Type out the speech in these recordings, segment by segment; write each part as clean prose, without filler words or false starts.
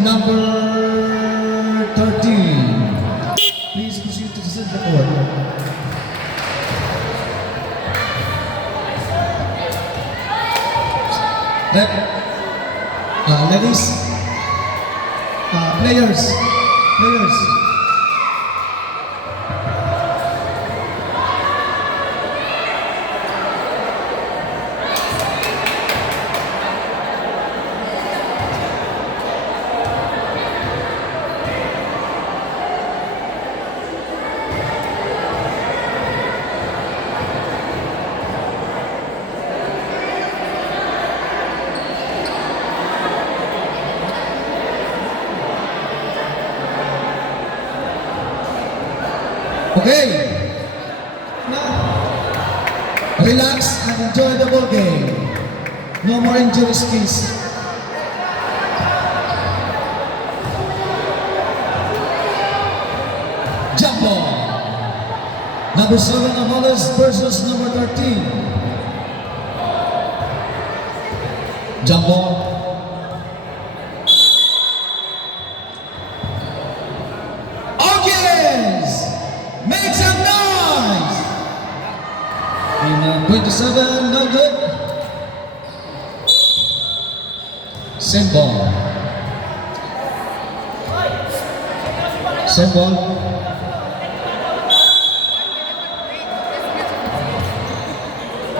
number 13. Please proceed to the center court. Ladies, players. Okay. Now, relax and enjoy the ball game. No more injuries, please. Jump ball. Number 7 Avalos versus number 13. Jump ball. Make some noise! And 27, no good. Same ball. Same ball.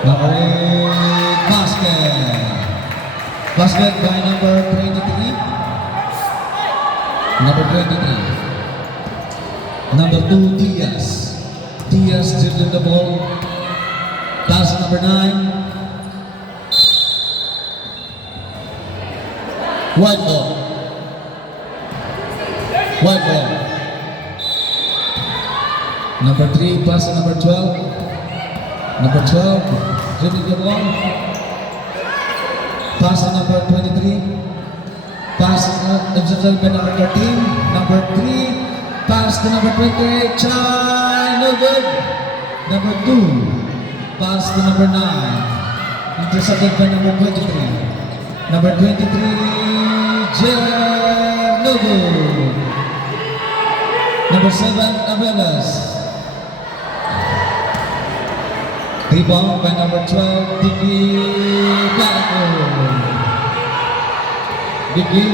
Number 8, basket. Basket by number 23. Number 23. Number 2, Diaz. Diaz dribbling the ball. Pass number 9. White ball. White ball. Number 3, pass to number 12. Number 12, dribbling the ball. Pass to number 23. Pass to number 13. Number 3. Pass to number 28, Chai, no good. Number 2, pass to number 9. Intercepted by number 23. Number 23, Jer, no good. Number 7, Avelas. Rebound by number 12, Dicky Blanco. Dicky,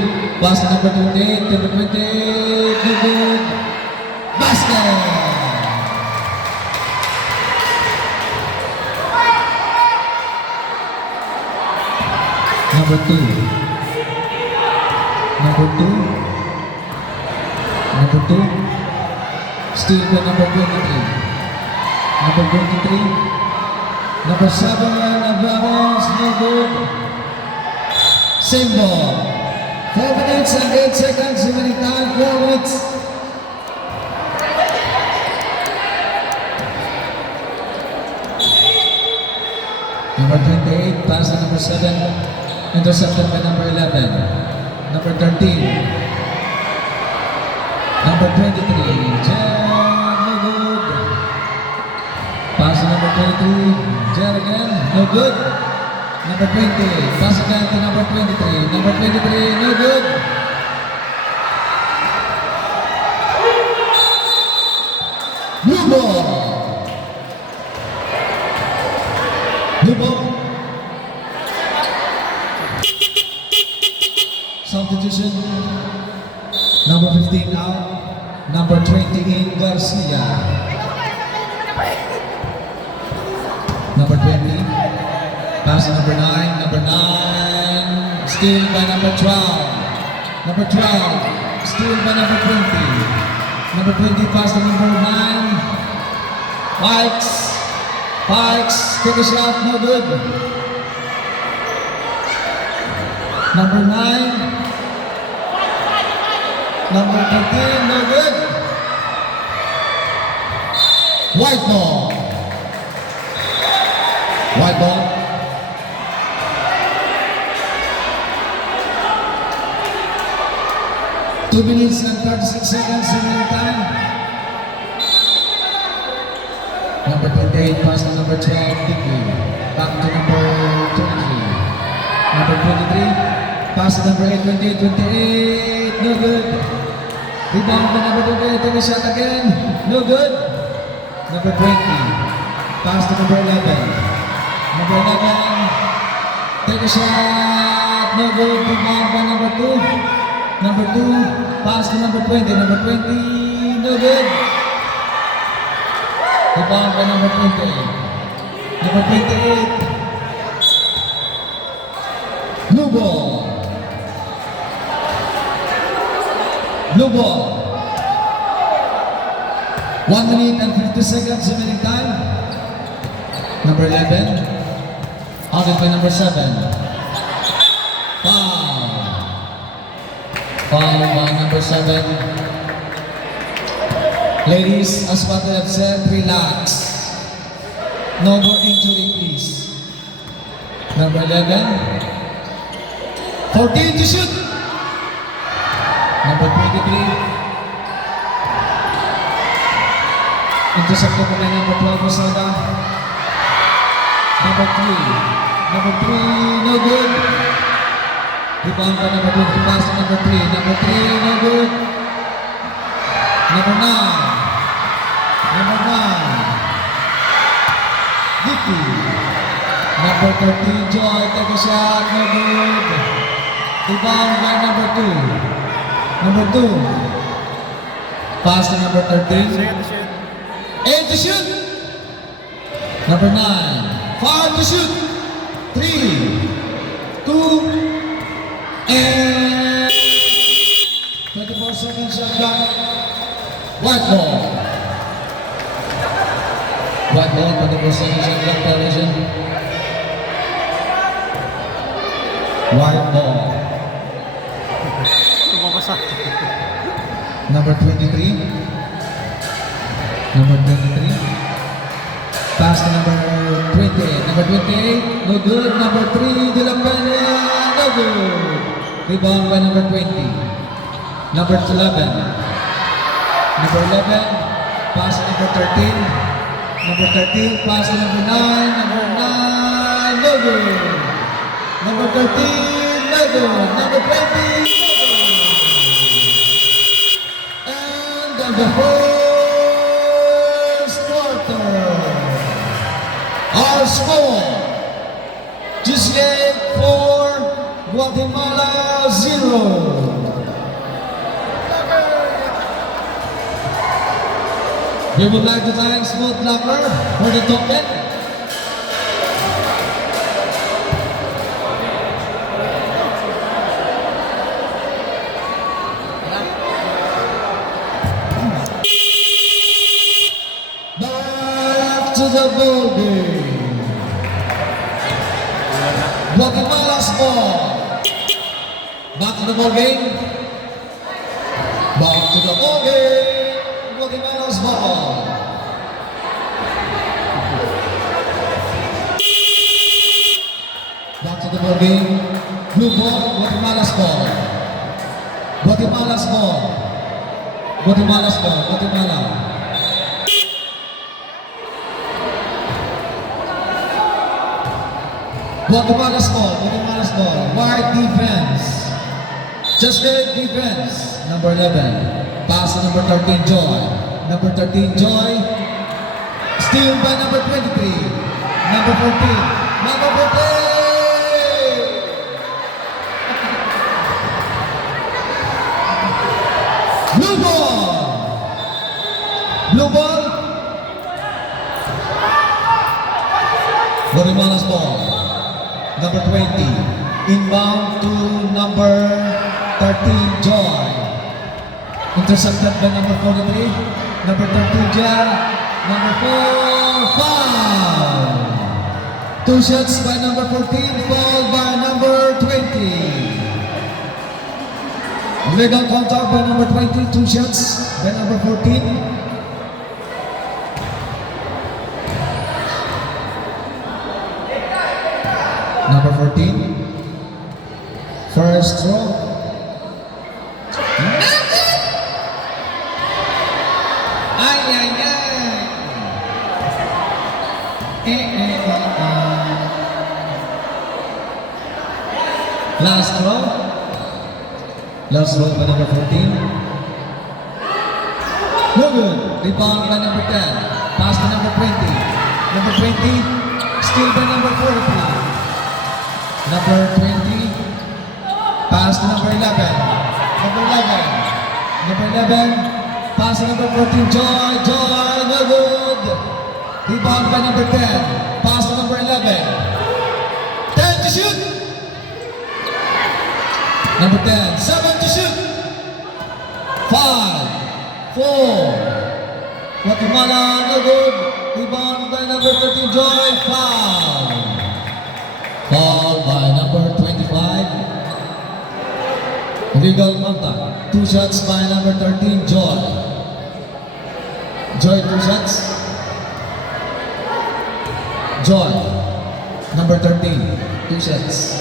pass to number 28, number 28, no good. Basket! Number 2. Number 2. Number 2. Steal by number 23. Number 23. Number 7, Avalos, no good. Same ball. 4 minutes and 8 seconds remaining time, 4 minutes. Number 28, pass to number 7, intercepted by number 11. Number 13, number 23, Jer, no good. Pass to number 23, Jer again, no good. Number 20, pass again to number 23. Number 23, no good. Blue ball. Blue ball. Substitution. Number 15 out. Number 20 in Garcia. Number 20. Pass to number 9. Number 9. Steal by number 12. Number 12. Steal by number 20. Number 20 pass to number 9. Pikes, take a shot, no good. Number 9. Number 13, no good. White ball. White ball. Two minutes and 36 seconds remaining time. Number 28 pass to number 12, Dicky. Back to number 23. Number 23 pass to number 8, 28, 28. no good. Rebound by number 28, take a shot again, no good. Number 20, pass to number 11. Number 11, take a shot, no good. Rebound by number 2. Number 2, pass to number 20. Number 20, no good. Rebound by number 20. Number 28, blue ball. Blue ball. 1 minute and 50 seconds remaining time. Number 11. Out by number 7. Foul. Foul by number 7. Ladies, as what I have said, relax. No more injury, please. Number 11. 14 to shoot. Number 23. Intercepted by number 12, Osada. Number 3. Number 3, no good. Rebound by number 20, pass to number 3. Number 3, no good. Number 9. Number 9. Dicky. Number 13, Joy, take a shot, no good. Rebound by number 2. Number 2. Pass to number 13. 8 to shoot. Number 9. 5 to shoot. 3, 2, and 24 seconds shot clock. White ball. White ball, 24 seconds shot clock, television. White ball. Number 23. Number 23. Pass to number 20. Number 28. No good. Number 3. De La Peña. No good. Rebound by number 20. Number 11. Number 11. Pass to number 13. Number 13. Pass to number 9. Number 9. No good. Number 13. No good. Number 20. No good. And the first quarter. Our score. GCA 4, Guatemala 0. We would like to thank Smooth Locker for the token. Back to the ball game. Guatemala's ball. Back to the ball game. Back to the ball game. Guatemala's ball. Back to the ball game. Blue ball, Guatemala's ball. Guatemala's ball. Guatemala's ball. Guatemala. Guatemala's ball. Guatemala's ball. Wide defense. Just great defense. Number 11. Pass to number 13, Joy. Number 13, Joy. Steal by number 23. Number 14. Number 14! Blue ball! Blue ball. Guatemala's ball. Number 20. Inbound to number 13, Joy. Intercepted by number 43. Number 13, Jan. Number 4, foul. 2 shots by number 14, foul by number 20. Legal contact by number 20, 2 shots by number 14. Number 14. First throw. Ay, ay, ay. Last throw. Last throw by number 14. No good. Rebound by number 10. Pass to number 20. Number 20. Steal by number 43. Number 20. Pass to number 11. Number 11. Number 11. Pass to number 14. Joy. Joy. No good. Rebound by number 10. Pass to number 11. 10 to shoot. Number 10. 7 to shoot. 5. 4. Guatemala. No good. Rebound by number 13. Joy. Foul. Foul by number 25. Illegal contact. 2 shots by number 13, Joy. Joy, 2 shots. Joy, number 13, 2 shots.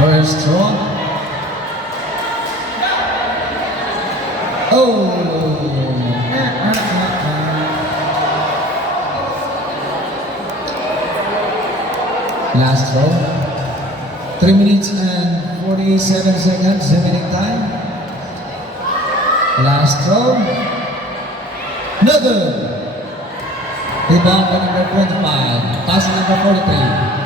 First throw. Oh! Last throw. 3 minutes and 47 seconds remaining time. Last throw. No good. Rebound by number 25. Pass to number 43.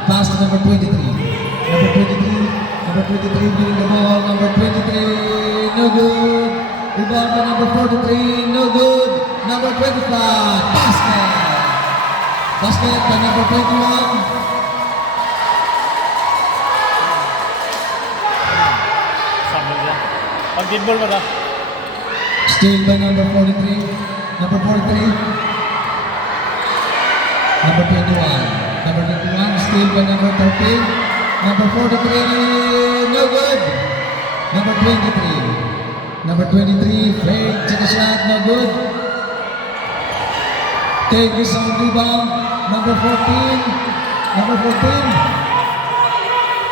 Pass to number 23. Number 23. Number 23 winning the ball. Number 23. No good. Rebound by number 43. No good. Number 25. Basket. Basket by number 21. Pag-game mo na. Steal by number 43. Number 43. Number 21. Number 21. Steal by number 13. Number 43. No good. Number 23. Number 23. Fake. Check a shot. No good. Take his own rebound. Number 14. Number 14.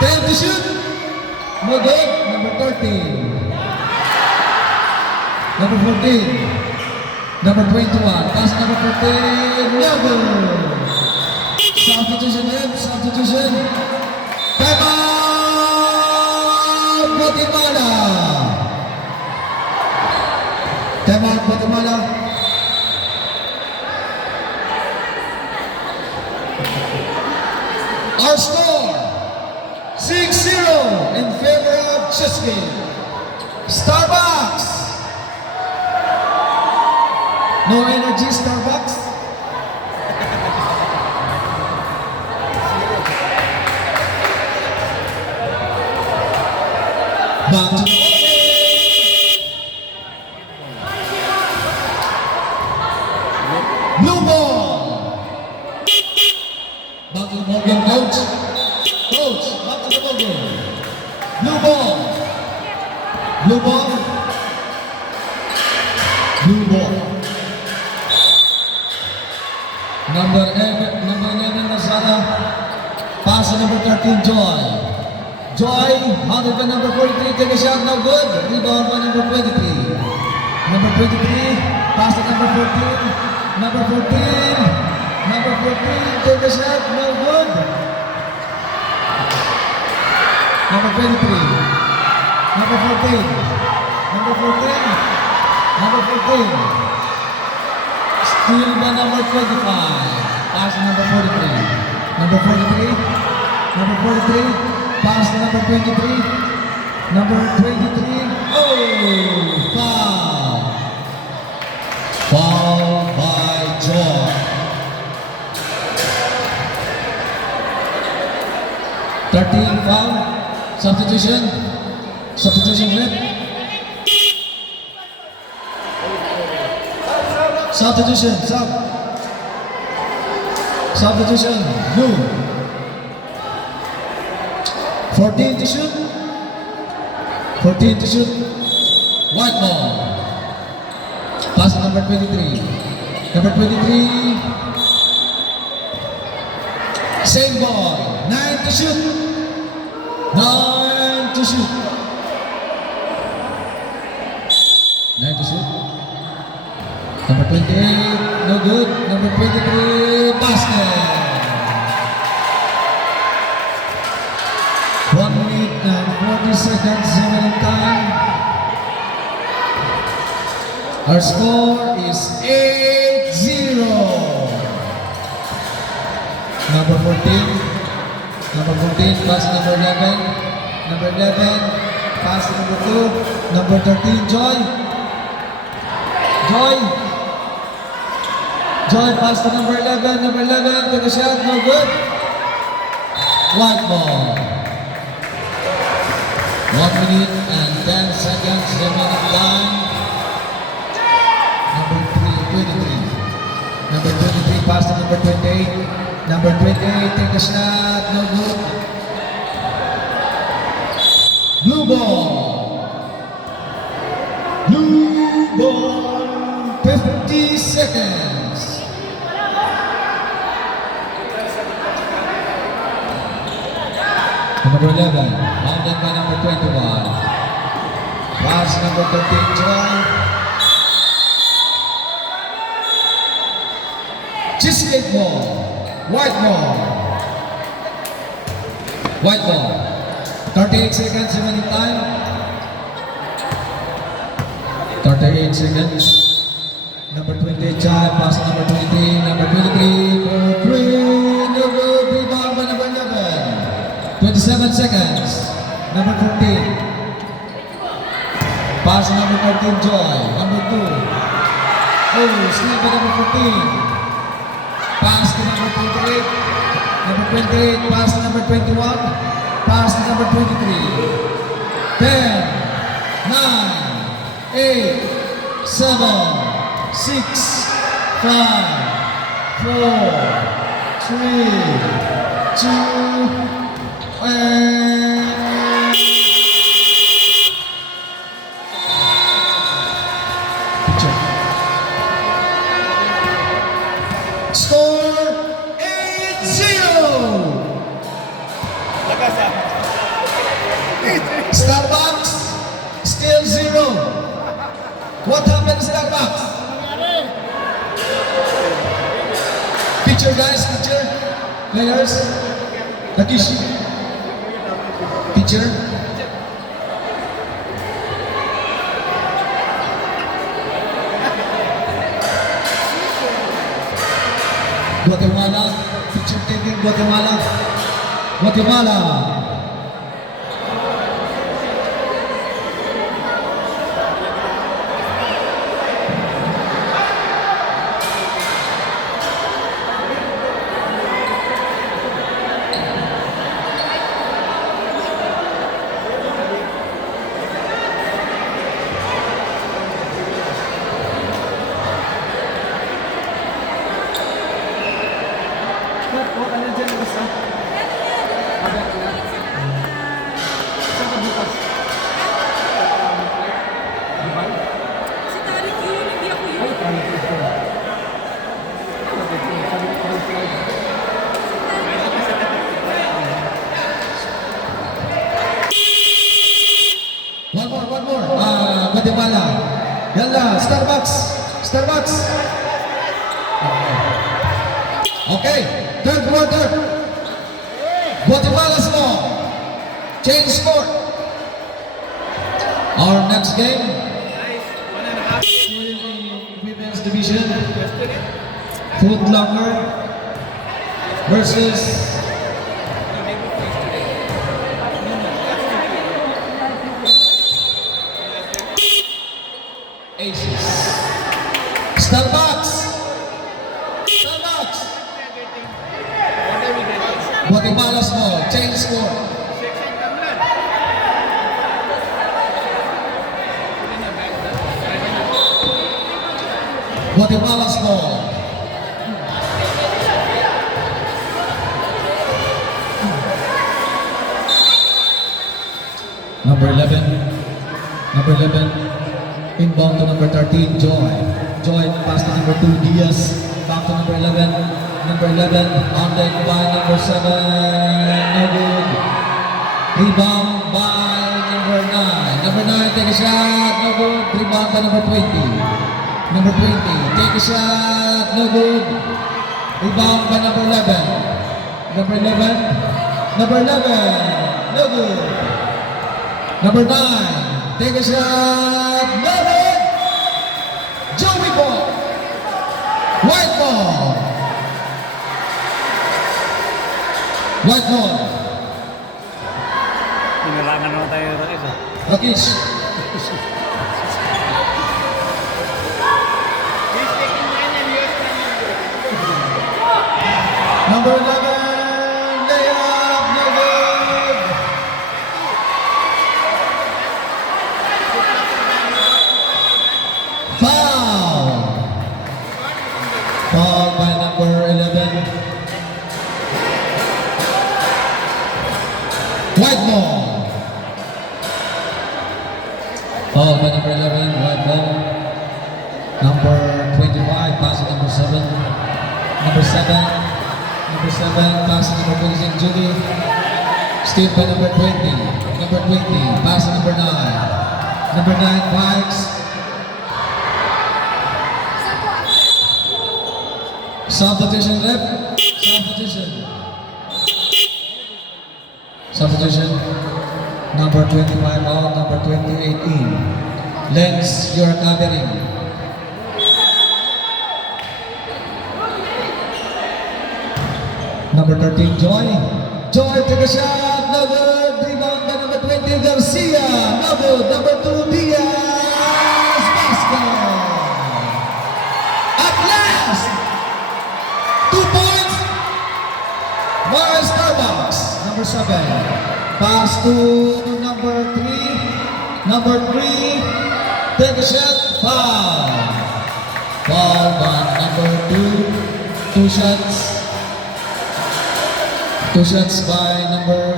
10 to shoot. No good. Number 13. Number 14. Number 21. Pass number 14. No good. Substitution in. Substitution. Time out. Guatemala. Time out Guatemala. Our score 6-0 in favor of Chesky. Starbucks. No energy, Starbucks. Back to the blue ball. Back to the ball game, coach. Coach, back to the ball game. Blue ball. Blue ball. Blue ball. Number 11, Lazada. Pass to number 13, Joy. Joy, handled by number 43, take a shot, no good. Rebound by number 23. Number 23, pass to number 14. Number 14, number 14, take a shot, no good. Number 23, number 14, number 14, number 14. Steal by number 25. Pass to number 43. Number 43. Number 43. Pass to number 23. Number 23. Oh! Foul! Foul by Joy. 13 foul. Substitution. Substitution flip. Substitution, substitution, blue. 14 to shoot. 14 to shoot. White ball. Pass to number 23. Number 23. Same ball. 9 to shoot. 9 to shoot. 9 to shoot. Number 28, no good. Number 23, basket. 1 minute and 30 seconds remaining time. Our score is 8-0. Number 14. Number 14, pass to number 11. Number 11, pass to number 2. Number 13, Joy. Joy, pass to number 11. Number 11, take a shot, no good. White ball. 1 minute and 10 seconds remaining time. Number 23. Number 23, pass to number 28. Number 28, take a shot, no good. Blue ball. Blue ball, 50 seconds. Number 11, mounted by number 21. Pass number 13, Joy. Cheesecake ball. White ball. 38 seconds remaining time. 38 seconds. Number 20, Chai, pass number 20. Number 23, for 3. No good. Rebound by number 11. 27 seconds. Number 14. Pass number 14, Joy. Number 2. Oh, steal by number 14. Pass to number 28. Number 28, pass to number 21. Pass to number 23. 10, 9, 8, 7, 6, 5, 4, 3, 2, and... Score 8-0. Starbucks still 0. What happened, Starbucks? Picture, guys, picture. Players, Takishi. Picture. Guatemala, picture taking Guatemala. Si Tarik yun, hindi ako yun. One more. Guatemala. Yalla, Starbucks. Okay, third quarter. Guatemala score. Change score. Our next game. Women's division. Foot Locker versus Aces. Starbucks. Guatemala score. Change score. Guatemala score. Number 11. Inbound to number 13, Joy. Joy pass to number 2, Diaz. Back to number 11. Number 11, on deck by number 7. No good. Rebound by number 9. Number 9, take a shot. No good. Rebound by number 20. Number 20, take a shot. No good. Rebound by number 11. Number 11. No good. Number 9, take a shot. Melvin! Joey ball. White ball. White ball. Pinalangan naman tayo ng isa. Rockies. Number 11, layup, no good. Foul. Foul by number 11. White ball. Foul by number 11, white ball. Number 25, pass to number 7. Number 7. Number 7, pass to number 26, Judy. Steal by number 20. Number 20, pass to number 9. Number 9, Pikes. Substitution, rep. Substitution. Substitution. Number 25 out, number 28 in. Lens, you're covering. Number 13, Joy. Joy, take a shot. No good. Rebound by number 20, Garcia. No good. Number 2, Diaz. Basket. At last, 2 points. Mars Starbucks. Number 7. Pass to number 3. Number 3, take a shot. Foul. Foul by number 2. 2 shots. 2 shots by number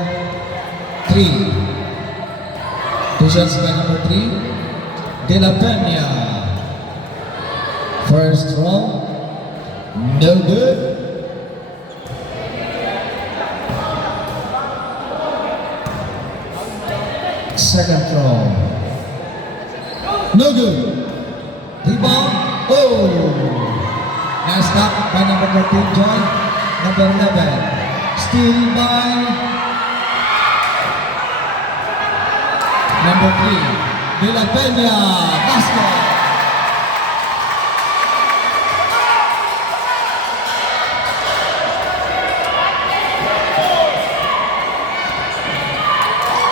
3. 2 shots by number 3. De La Peña. First throw. No good. Second throw. No good. Rebound. Oh. Nice stop by number 13, Joy. Number 11. Steal by number 3, De La Peña. Basket.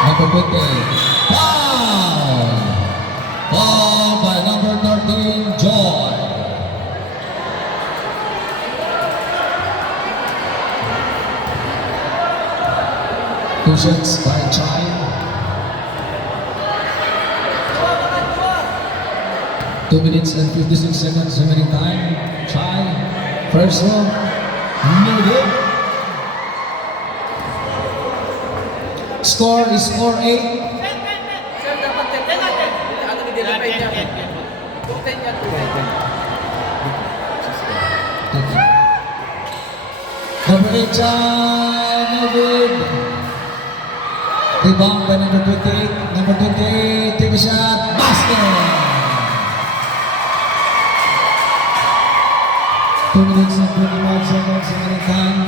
Number 20. Foul. Foul by number 13, Joy. Two shots by Chai. Two minutes and 56 seconds remaining time. Chai, first row, no good. Score is 4-8. Sir, dapat 10 natin. Ano ni Dela Peña? 2-10 yan, 2-10. Number 8, Chai, no good. Rebound by number 28. Number 28, take a shot, basket. 2 minutes and 25 seconds remaining time.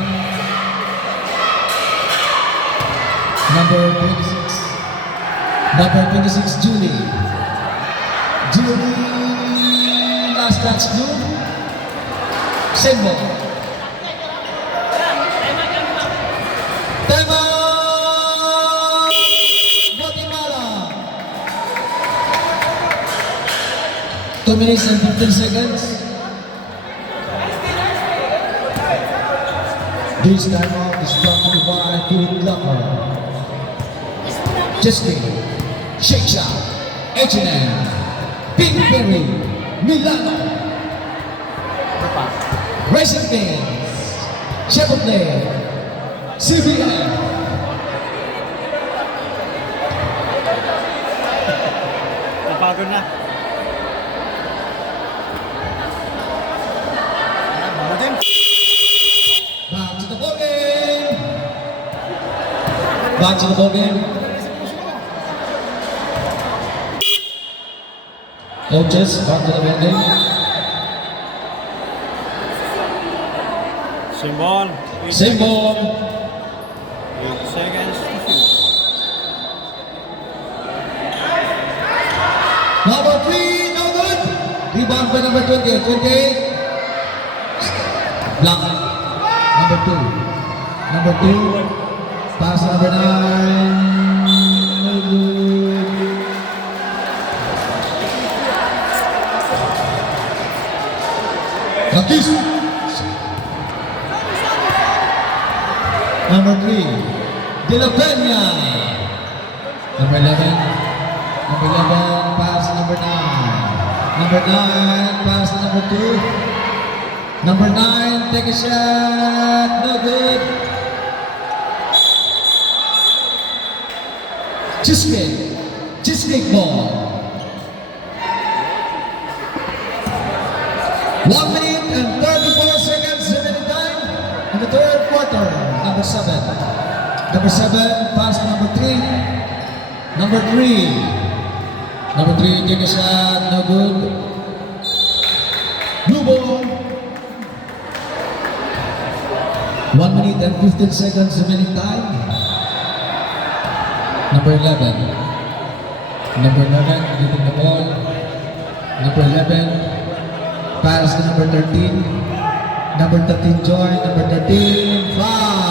Number 26. Number 26, Julie. Julie, last touch, June. Same ball. Time out! Guatemala. 2 minutes and 15 seconds. This timeout is brought to you by Food Locker. Justin, Shake Shack, H&M, Pinkberry, Milano, Racing Beans, Chevrolet, CBN. Napagod na. Back to the ball game. Back to the ball game. Coaches, back to the ball game. Same ball. Same ball. 8 seconds to shoot. Number 3, no good. Rebound by number 28. 28. Block. Number 2. Number 2. Pass number 9. No good. Nakis. Number 3. De La Peña. Number 11. Number 11, pass to number 9. Number 9, pass to number 2. Number 9, take a shot. No good. Cheesecake ball. 1 minute and 34 seconds remaining time in the third quarter. Number 7. Number 7, pass to number 3. Number 3. Number 3, take a shot, no good. Blue ball. 1 minute and 15 seconds remaining time. Number 11. Number 11, getting the ball. Number 11, pass to number 13. Number 13, Joy. Number 13, foul.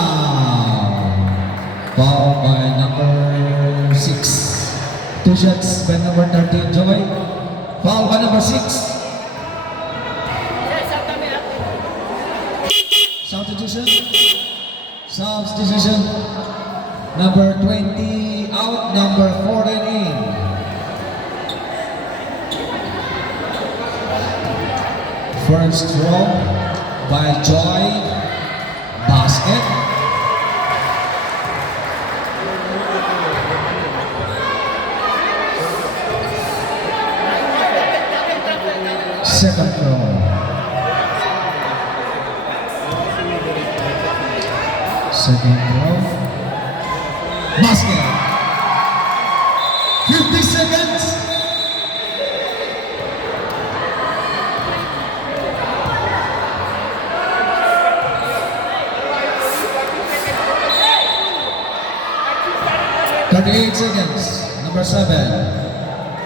Foul by number 6. 2 shots by number 13, Joy. Foul by number 6. Substitution. Substitution. Number 20 out, number 14 in. First throw by Joy. Basket. Second throw. Second throw. Basket. 50 seconds. Thirty-eight seconds. Number 7.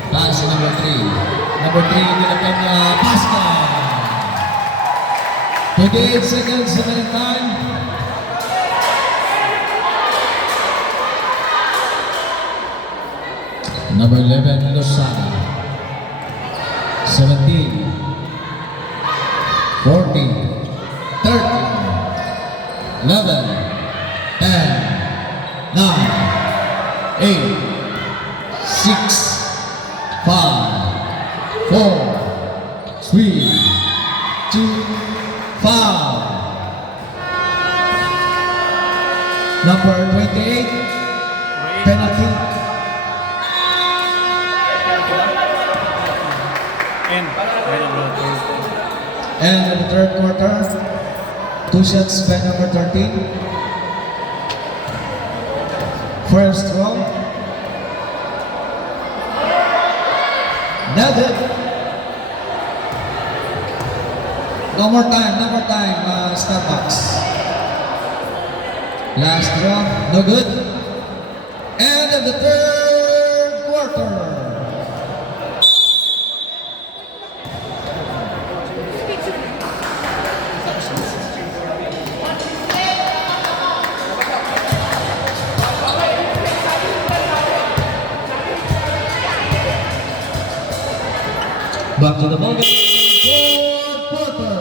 Pass to number 3. Number 3, De La Peña, basket. 28 seconds remaining time. Number 11, Lozada. 17, 14, 13, 11, 10, 9, 8, 6, 5, 4, 3, 2, 5. Number 28, penalty. And in the third quarter, 2 shots by number 13. First throw. Netted. No more time, Starbucks. Last throw, no good. And in the third quarter. Back to the ball game. Fourth quarter.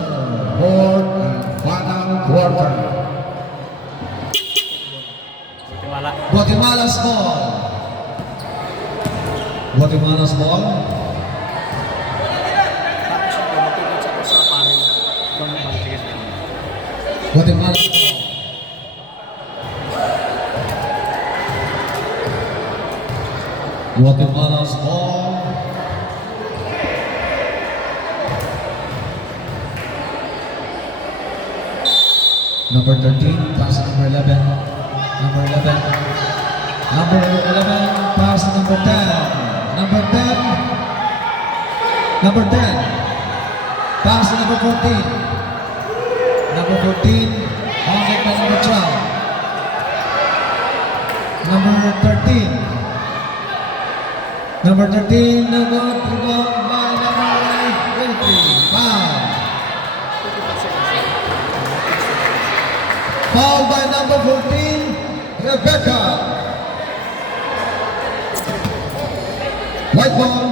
Fourth and final quarter. Guatemala's ball. Guatemala's ball. Guatemala's ball. Guatemala's ball. Number 13, pass to number 11. Number 11. Number 11, pass to number 10. Number 10. Number 10. Pass to number 14. Number 14, honored by number 12. Number 13. Number 13, no good. Rebound by number 23. Foul. Foul by number 14, Rebecca. White ball.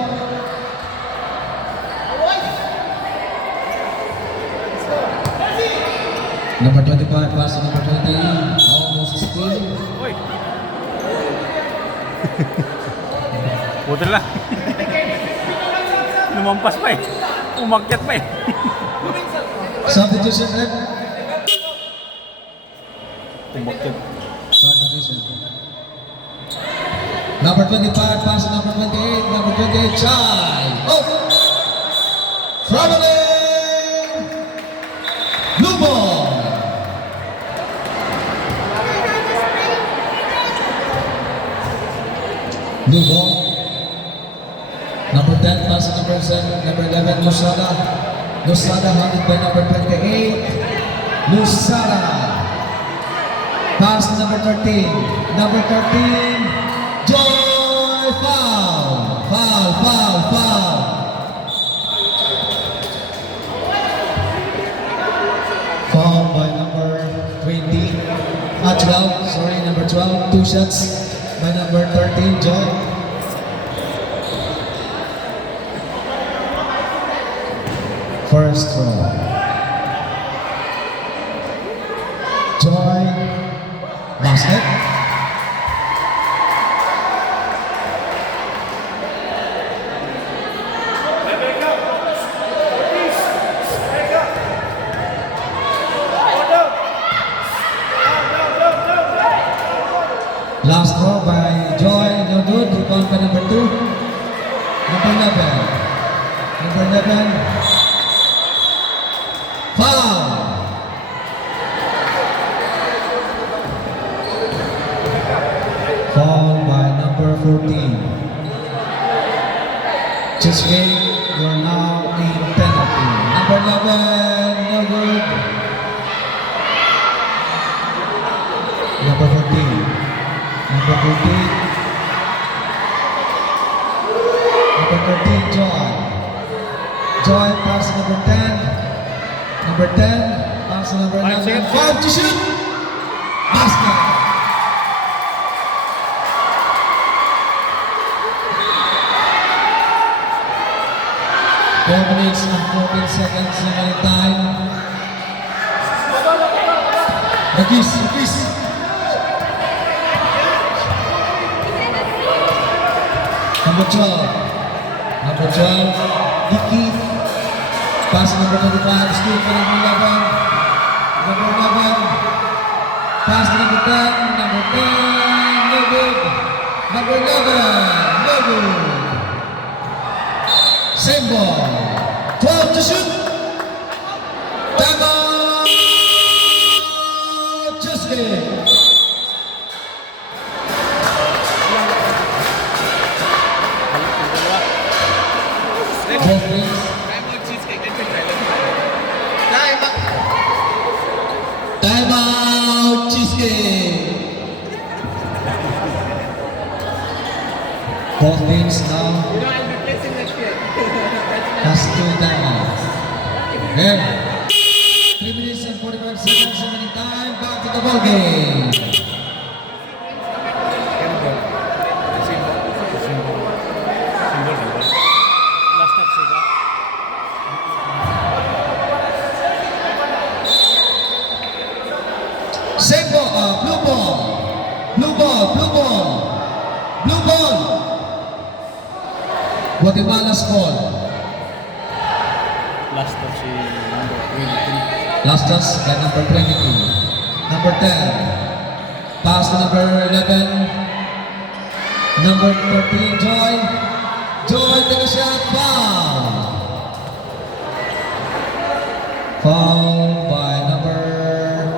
Number 25, pass to number 20. Almost steal. Uy! Puto lang. Lumampas pa eh. Umakyat pa eh. Substitution, Ed. Umakyat. Substitution. Number 25, pass to number 28. Number 28, Chai. Oh! Traveling! Blue ball. Blue ball. Number 10, pass to number 7. Number 11, Lusada. Lusada handed by number 28. Lusada. Pass to number 13. Number 13, Joy. Foul. Foul, foul, foul. Foul by number 20. 12. Sorry, number 12. 2 shots by number 13, Joy. First throw. Joy. Basket. Last throw by Joy. No good. Rebound by number 2. Number 11. Number 11. Foul. Foul by number 14. Cheesecake, you're now in penalty. Number 11, no good. Number 14. Number 14. Number 13, Joy. Joy, pass to number 10. Number 10, pass to number 11. 5 to shoot. Basket. Four minutes and 14 seconds remaining time. The kiss. Number 12. Number 12, Vicky. Pass number 25, steal for number 11. Number 11. Pass to number 10. Number 10, no good. Number 11, no good. Same ball. 12 to shoot. Time out. Just game. Both teams. Time out, Cheesecake. Both teams now has 2 timeouts. Okay. 3 minutes and 45 seconds remaining time. Back to the ball game. Last touch sila. Same ball, blue ball. Blue ball, blue ball. Blue ball. Guatemala's ball. Last touch si number 23. Last touch by number 22. Number 10. Pass to number 11. Number 13, Joy. Joy, take a shot. Foul. Foul by number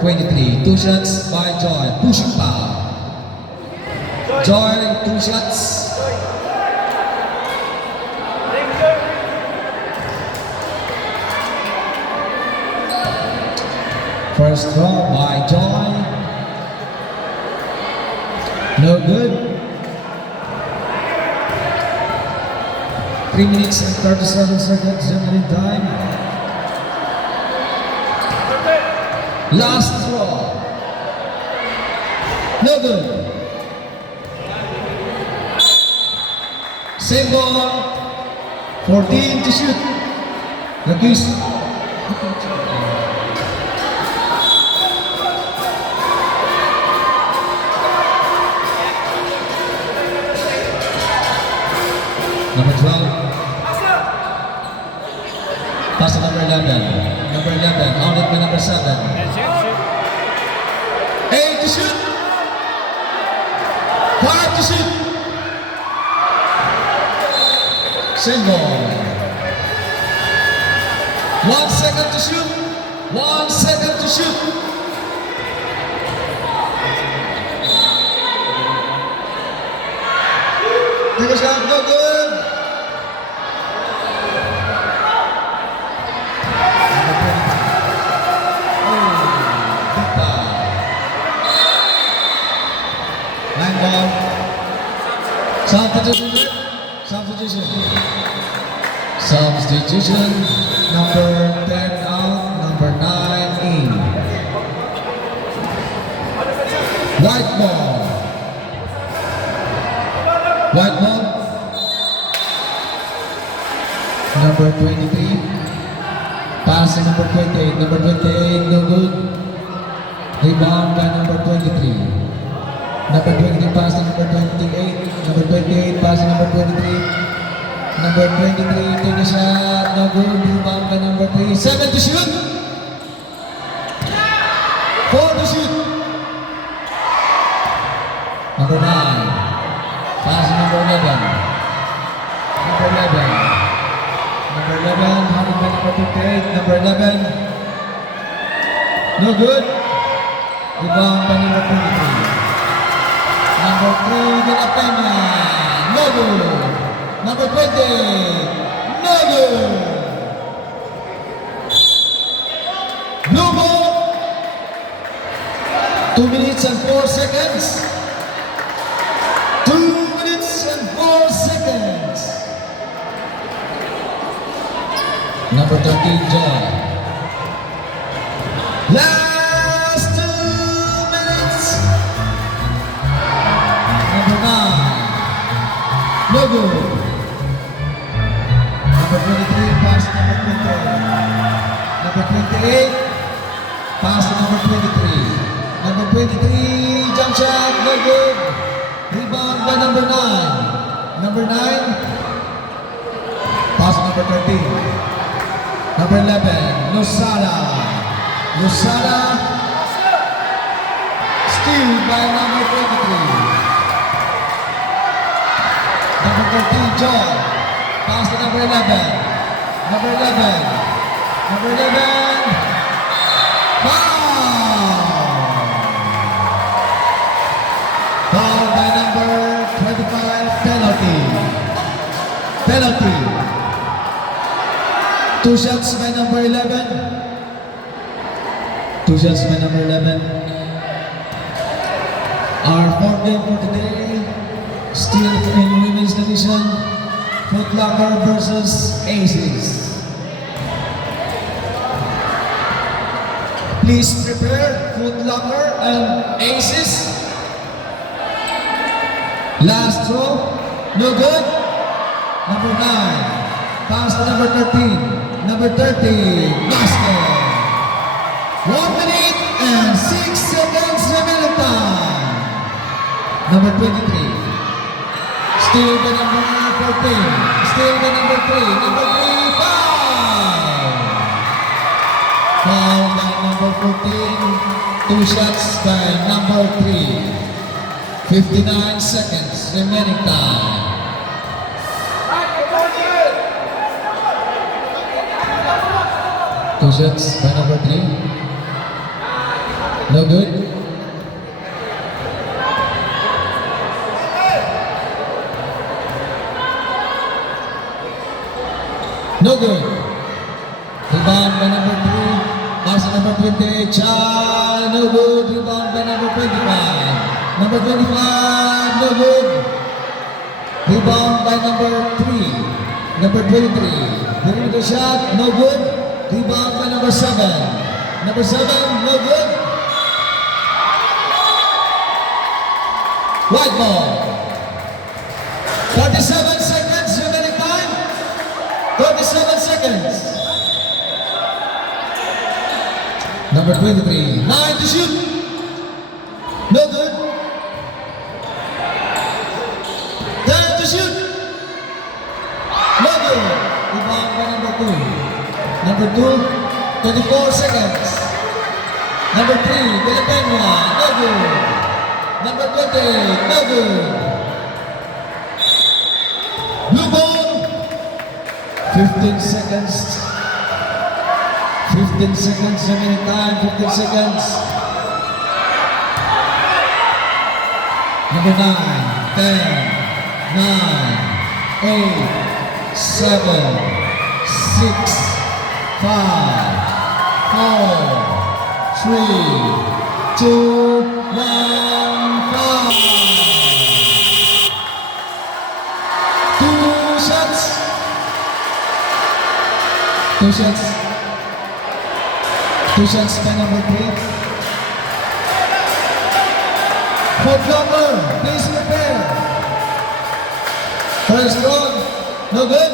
23. 2 shots by Joy. Pushing foul. Joy, 2 shots. First throw by Joy. No good. 3 minutes and 37 seconds remaining time. Last throw. No good. Same ball. 14 to shoot. Rakis. Number 12. Pass to number 11. Number 11. On it by number 7. And shoot. 8 to shoot. 5 to shoot. Single. 1 second to shoot. 1 second to shoot. Take a shot, no good. Big foul. 9 ball. Substitution. Substitution. Substitution. Number 10 out. Number 9 in. White ball. White ball. Number 23. Pass to number 28. Number 28, no good. Rebound by number 23. Number 23 pass to number 28. Number 28 pass to number 23. Number 23 take a shot. No good. Rebound by number 3. 7 to shoot. 4 to shoot. Number 9. Pass to number 11. Number 11. Number 11. Handed by number 28. Number 11. No good. Rebound by number 23. Number 3, De La Peña. No good. Number 20. No good. Blue ball. 2 minutes and 4 seconds. 2 minutes and 4 seconds. Number 13, Joy. Last 2 minutes. Number 9. No good. Number 23, pass to number 28. Number 28, pass to number 23. Number 23, jump shot, no good. Rebound by number 9. Number 9, pass to number 13. Number 11, Losada. Losada, steal by number 23. Number 13, John. Pass to number 11. Number 11. Number 11. Foul! Foul by number 25. Penalty. Penalty. 2 shots by number 11. 2 shots by number 11. Our fourth game for today, still in women's division, Foot Locker versus Aces. Please prepare Foot Locker and Aces. Last throw, no good. Number 9, pass to number 13. Number 30, basket. 1 minute and 6 seconds remaining time. Number 23. Still the number 14. Still the number 3. Number 3, foul. Foul by number 14. 2 shots by number 3. 59 seconds remaining time. Two shots by number 3. No good. No good. Rebound by number 3. Pass to number 20. Chai. No good. Rebound by number 25. Number 25. No good. Rebound by number 3. Number 23. Perimeter shot, no good. Rebound by number 7. Number 7, no good. White ball. 37 seconds remaining time. 37 seconds. Number 23. 9 to shoot. No good. 10 to shoot. No good. Rebound by number 2. Number 2. 24 seconds. Number 3. Filipina. No good. Number 20. No good. Blue ball. 15 seconds. 15 seconds remaining time. 15 seconds. Number 9, 10, 9, 8, 7, 6, 5, 4, 3, 2, 1, 5. 2 shots. 2 shots. 2 shots by number 3. For blocker, please prepare. First round, no good.